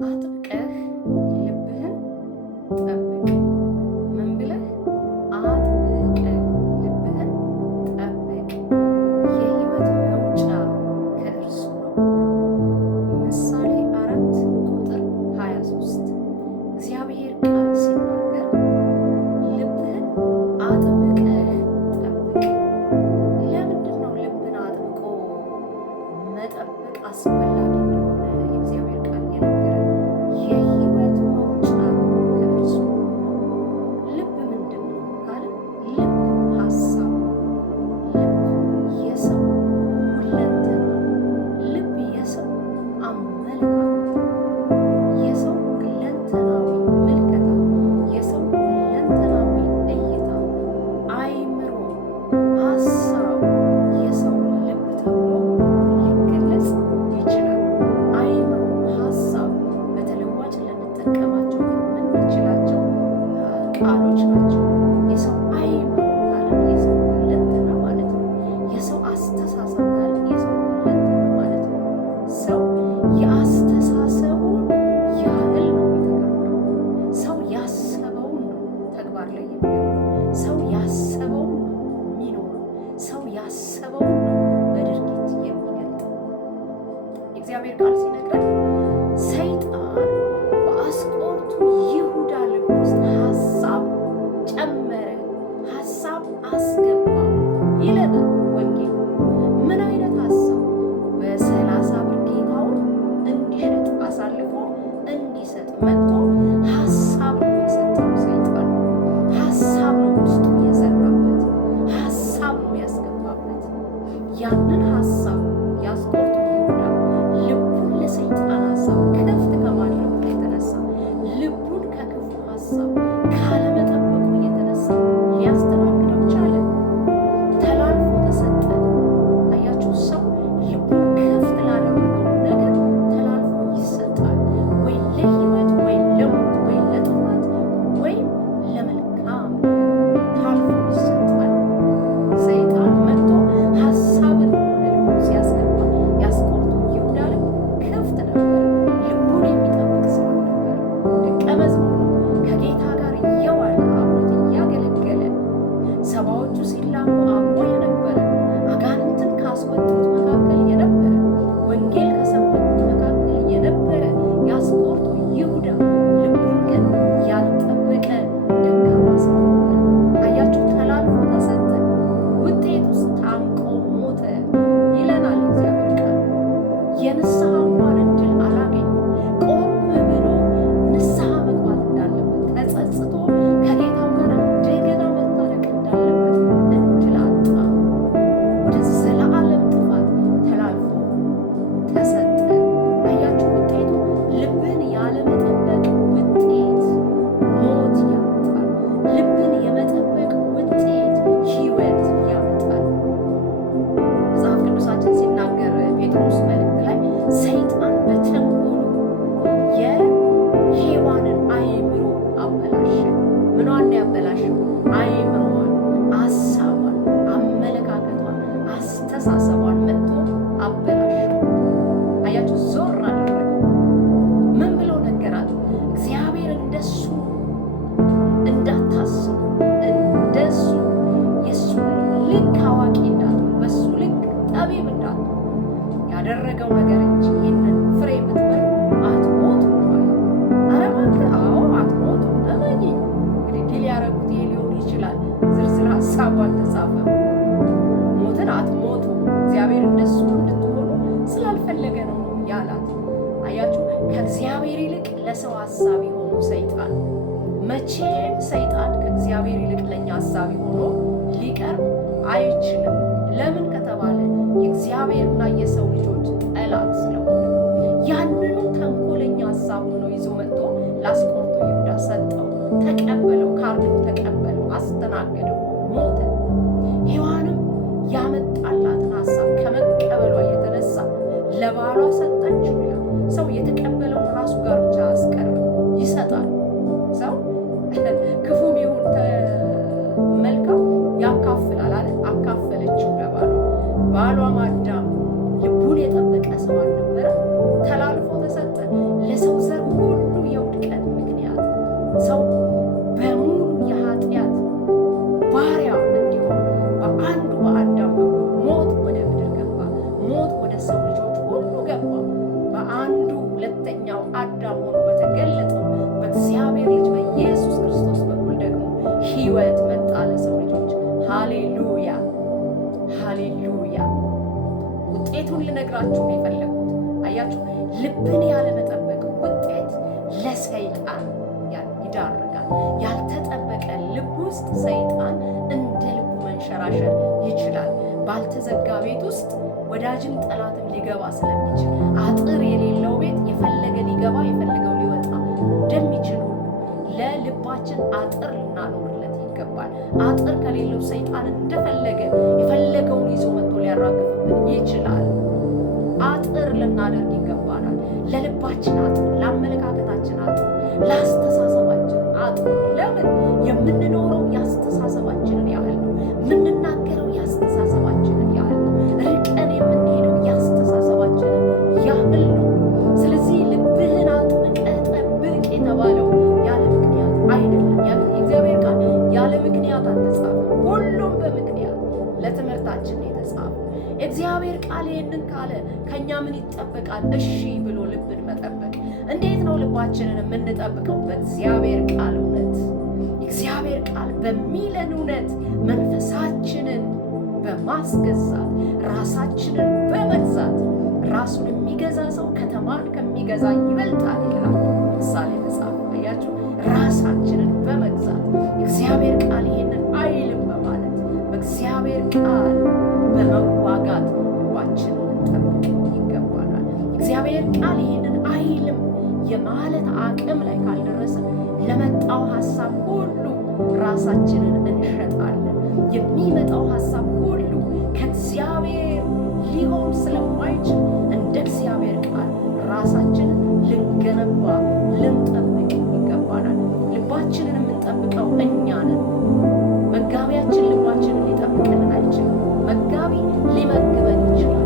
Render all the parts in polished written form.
አጥብቀህ ልብህን ጠብቅ። ምን ብለህ? አጥብቀህ ልብህን ጠብቅ፣ የሕይወት መውጫ ከእርሱ ነው። ምሳሌ 4:23 እግዚአብሔር ቃል ሲናገር ልብህን አጥብቀህ ጠብቅ። ለምንድን ነው ልብን አጥብቆ መጠበቅ አስፈላጊ እንደሆነ የእግዚአብሔር ቃል የነገረን? የሕይወት መውጫ ከእርሱ ነው። ልብ ምንድን ነው ካለ፣ ልብ ሀሳብ፣ ልብ የሰው ሁለንተና፣ ልብ የሰው አመለካከት፣ የሰው ሁለንተናዊ ምልከታ፣ የሰው ሁለንተናዊ እይታ፣ አይምሮ፣ ሀሳብ የሰው ልብ ተብሎ ሊገለጽ ይችላል። አይምሮ፣ ሀሳብ በተለዋጭ ልንጠቀማቸው የምንችላቸው ቃሎች ናቸው። የሰው አይምሮ ካለን የሰው ሁለንተና ማለት ነው። የሰው አስተሳሰብ ካለን የሰው ሁለንተና ማለት ነው። ሰው የአስተሳሰቡን ያህል ነው የሚተገብረው። ሰው ያሰበውን ነው ተግባር ላይ የሚሆነው። ሰው ያሰበውን ነው የሚኖረው። ሰው ያሰበውን ነው በድርጊት የሚገልጠው። የእግዚአብሔር ቃል ሲነግረን ሰይጣን በአስቆሮቱ ይሁዳ ልብ ውስጥ ሀሳብ ጨመረ፣ ሀሳብ አስገባ ይለናል ወንጌል። ምን አይነት ሀሳብ? በ30 ብር ጌታውን እንዲሸጥ አሳልፎ እንዲሰጥ መጥቶ ሀሳብ ነው የሰጠው ሰይጣን። ሀሳብ ነው ውስጡ የዘራበት፣ ሀሳብ ነው ያስገባበት። ያንን ሀሳብ የአስቆሮቱ ይሁዳ ልቡን ለሰይጣን ሀሳብ ክፍት ከማድረጉ የተነሳ ልቡን ከክፉ ሀሳብ ካለመጠበቁ የተነሳ ሊያስተናግደው ቻለ። ተላልፎ ተሰጠ። አያችሁ፣ ሰው ልቡን ክፍት ላደረገው ነገር ተላልፎ ይሰጣል። ወይ ለሕይወት፣ ወይ ለሞት፣ ወይ ለጥፋት፣ ወይም ለመልካም ታልፎ ይሰጣል። ሰይጣን መጥቶ ሀሳብን ወደ ልቡ ሲያስገባ የአስቆሮቱ ይሁዳ ልብ ክፍት ነበር። ልቡን የሚጠብቅ ሰው ነበር። ደቀ መዝሙር ነው። ከጌታ ጋር እየዋለ አብሮት እያገለገለ ሰባዎቹ ሲላኩ አብሮ የነበረ አጋንንትን ካስወጡት መካከል የነበረ ወንጌል ከሰበኩት መካከል የነበረ የአስቆሮቱ ይሁዳ ልቡን ግን ያልጠበቀ ደካማ ሰው ነበረ። አያችሁ፣ ተላልፎ ተሰጠ። ውጤቱስ ታንቆ ሞተ ይለናል እግዚአብሔር ቃል። የንስሐ እንኳን እድል አላገኘም። ቆም ብሎ ንስሐ መግባት እንዳለበት፣ ተጸጽቶ ከጌታው ጋር እንደገና መታረቅ እንዳለበት እድል አጣ። ወደ ዘላለም ጥፋት ተላልፎ ተሰጠ። አያችሁ፣ ውጤቱ ልብን ያለመጠበቅ ውጤት ሞት ያመጣል። ልብን የመጠበቅ ውጤት ሕይወት ያመጣል። መጽሐፍ ቅዱሳችን ሲናገር ጴጥሮስ መልእክት ላይ ሰይጣን በተንኮሉ የሔዋንን አይምሮ አበላሸ። ምኗን ነው ያበላሸው? አይምሮዋን፣ ሀሳቧን፣ አመለካከቷን፣ አስተሳሰቧን መጥቶ አበላሸው። አያችሁ፣ ዞር አደረገው። ምን ብሎ ነገራት? እግዚአብሔር እንደሱ እንዳታስቡ፣ እንደሱ የሱ ልክ አዋቂ እንዳትሆኑ፣ በሱ ልክ ጠቢብ እንዳትሆኑ ያደረገው ነገር እንጂ ይህንን ፍሬ የምትበሉ አትሞቱ ማለት። ኧረ እባክህ፣ አዎ አትሞቱ፣ እመኚኝ። እንግዲህ ድል ያደረጉት ይሄ ሊሆን ይችላል። ዝርዝር ሀሳቡ አልተጻፈም። ሞትን አትሞቱ፣ እግዚአብሔር እንደሱ እንድትሆኑ ስላልፈለገ ነው ያላት። አያችሁ፣ ከእግዚአብሔር ይልቅ ለሰው ሀሳቢ ሆኖ ሰይጣን፣ መቼም ሰይጣን ከእግዚአብሔር ይልቅ ለእኛ ሀሳቢ ሆኖ ሊቀርብ አይችልም። ለምን ከተባለ የእግዚአብሔርና የሰው ልጆች ጠላት ስለሆነ። ያንኑ ተንኮለኛ ሀሳቡን ነው ይዞ መጥቶ ለአስቆሮቱ ይሁዳ ሰጠው። ተቀበለው፣ ካርዱን ተቀበለው፣ አስተናገደው፣ ሞተ። ሔዋንም ያመጣላትን ሀሳብ ከመቀበሏ የተነሳ ለባሏ ሰጠችው ይላል። ሰው የተቀበለውን ራሱ ጋር ብቻ አስቀርም፣ ይሰጣል። ሰው ክፉም ይሁን መልካም ያካፍላል አለ። አካፈለችው ለባሏ። ባሏም አዳም ልቡን የጠበቀ ሰው አልነበረ፣ ተላልፎ ተሰጠ። ለሰው ዘር በአንደኛው አዳም ሆኖ በተገለጠው በእግዚአብሔር ልጅ በኢየሱስ ክርስቶስ በኩል ደግሞ ሕይወት መጣ ለሰው ልጆች። ሃሌሉያ ሃሌሉያ። ውጤቱን ልነግራችሁ ነው የፈለጉት። አያችሁ፣ ልብን ያለመጠበቅ ውጤት ለሰይጣን ይዳርጋል። ያልተጠበቀ ልብ ውስጥ ሰይጣን እንደ ልቡ መንሸራሸር ይችላል። ባልተዘጋ ቤት ውስጥ ወዳጅም ጠላትም ሊገባ ስለሚችል አጥር የሌለው ቤት የፈለገ ሊገባ የፈለገው ሊወጣ እንደሚችል ሁሉ ለልባችን አጥር ልናኖርለት ይገባል። አጥር ከሌለው ሰይጣን እንደፈለገ የፈለገውን ይዞ መጥቶ ሊያራግፍብን ይችላል። አጥር ልናደርግ ይገባናል። ለልባችን አጥር፣ ለአመለካከታችን አጥር፣ ለአስተሳሰባችን አጥር። ለምን? የምንኖረው ያስተሳሰባችንን ያህል ነው። የምንናገረው ያስተሳሰባችንን ያህል ነው። ርቀን የምንሄደው ያስተሳሰባችንን ያህል ነው። ስለዚህ ልብህን አጥብቀህ ጠብቅ የተባለው ያለ ምክንያት አይደለም። የእግዚአብሔር ቃል ያለ ምክንያት አልተጻፈም። ሁሉም በምክንያት ለትምህርታችን የተጻፈው። የእግዚአብሔር ቃል ይህንን ካለ ከእኛ ምን ይጠበቃል? እሺ ብሎ ልብን መጠበቅ። እንዴት ነው ልባችንን የምንጠብቀው? በእግዚአብሔር ቃል እውነት። የእግዚአብሔር ቃል በሚለን እውነት መንፈሳችንን በማስገዛት ራሳችንን በመግዛት። ራሱን የሚገዛ ሰው ከተማን ከሚገዛ ይበልጣል ይላል ምሳሌ መጽሐፍ። አያችሁ፣ ራሳችንን በመግዛት የእግዚአብሔር ቃል ይህንን አይልም በማለት በእግዚአብሔር ቃል በመዋጋት ልባችንን ልንጠብቅ ይገባናል። እግዚአብሔር ቃል ይህንን አይልም የማለት አቅም ላይ ካልደረስን ለመጣው ሐሳብ ሁሉ ራሳችንን እንሸጣለን። የሚመጣው ሐሳብ ሁሉ ከእግዚአብሔር ሊሆን ስለማይችል እንደ እግዚአብሔር ቃል ራሳችንን ልንገነባ ልንጠብቅ ይገባናል። ልባችንን የምንጠብቀው እኛ ነን። መጋቢያችን ልባችንን ሊጠብቅልን አይችልም። መጋቢ ሊመግበን ይችላል።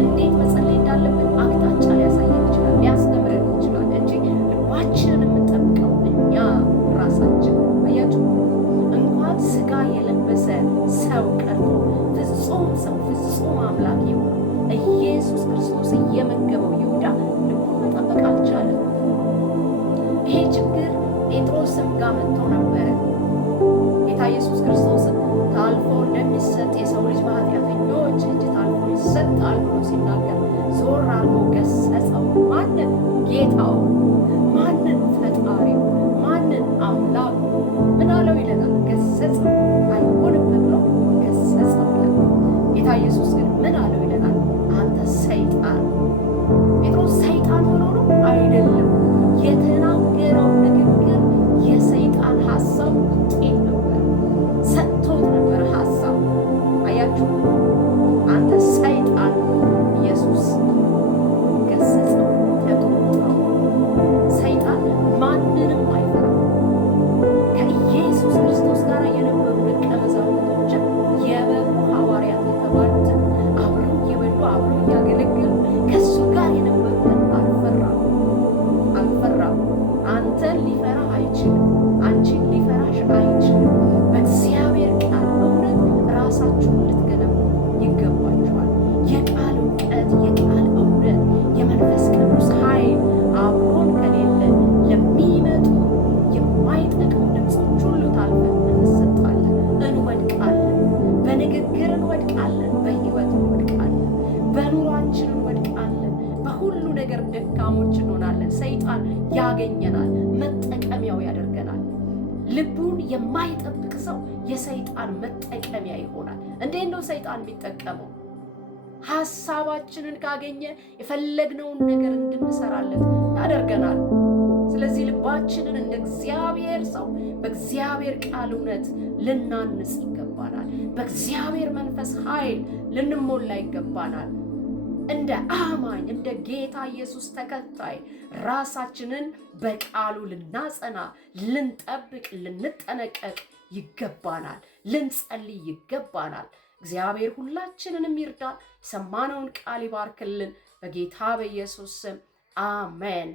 እንዴት መጸለይ እንዳለብን አቅጣጫ ሊያሳየን ይችላል፣ ሊያስተምረን ይችላል እንጂ ልባችንን የምንጠብቀው እኛ ራሳችን። አያችሁ፣ እንኳን ስጋ የለበሰ ሰው ቀርቶ ፍጹም ሰው ፍጹም አምላክ የሆነ ኢየሱስ ክርስቶስ እየመገበው ይሁዳ ልቡን መጠበቅ አልቻለም። ይሄ ችግር ጴጥሮስም ጋር መጥቶ ነበረ። ጌታ ኢየሱስ ክርስቶስን ታልፎ እንደሚሰጥ የሰው ልጅ በኃጢአተኞች እጅ ታልፎ ይሰጣል ብሎ ሲናገር ዞር አድርጎ ገሰጸው። ማንን? ጌታው። ማንን? ፈጣሪው። ማንን? አምላኩ። ምን አለው ይለናል? ገሰጸው። አይሆንም ብሎ ገሰጸው ይላል። ጌታ ኢየሱስ ግን ምን አለው ይለናል? አንተ ሰይጣን። ጴጥሮስ ሰይጣን ሆኖ ነው? አይደለም። የተናገረው ንግግር የሰይጣን ሐሳብ ውጤት ነበር። ሰጥቶት ነበር ሐሳብ። አያችሁ፣ አንተ ሰይጣን። ኢየሱስ ገሰጸው፣ ተቆጣው። ሰይጣን ማንንም አይፈራም። ከኢየሱስ ክርስቶስ ጋር የነበሩ ደቀ መዛሙርቶችን የበጉ ሐዋርያት የተባሉትን አብረው እየበሉ አብረው እያገለገሉ ከእሱ ጋር የነበሩትን አልፈራም። አንተን ሊፈራ አይችልም። አንቺን ሊፈራሽ አይችልም። በእግዚአብሔር ቃል እውነት ራሳችሁን ልትገነቡ ይገባችኋል። የቃል እውቀት፣ የቃል እውነት፣ የመንፈስ ቅዱስ ኃይል አብሮን ከሌለ ለሚመጡ የማይጠቅሙ ድምፆች ሁሉ ታልፈን እንሰጣለን፣ እንወድቃለን። በንግግር እንወድቃለን፣ በሕይወት እንወድቃለን፣ በኑሯችን እንወድቃለን። በሁሉ ነገር ደካሞች እንሆናለን። ሰይጣን ያገኘናል፣ መጠቀሚያው ያደርገናል። ልቡን የማይጠብቅ ሰው የሰይጣን መጠቀሚያ ይሆናል። እንዴት ነው ሰይጣን የሚጠቀመው? ሐሳባችንን ካገኘ የፈለግነውን ነገር እንድንሰራለት ያደርገናል። ስለዚህ ልባችንን እንደ እግዚአብሔር ሰው በእግዚአብሔር ቃል እውነት ልናንጽ ይገባናል። በእግዚአብሔር መንፈስ ኃይል ልንሞላ ይገባናል። እንደ አማኝ እንደ ጌታ ኢየሱስ ተከታይ ራሳችንን በቃሉ ልናጸና፣ ልንጠብቅ፣ ልንጠነቀቅ ይገባናል። ልንጸልይ ይገባናል። እግዚአብሔር ሁላችንንም ይርዳል። የሰማነውን ቃል ይባርክልን። በጌታ በኢየሱስ ስም አሜን።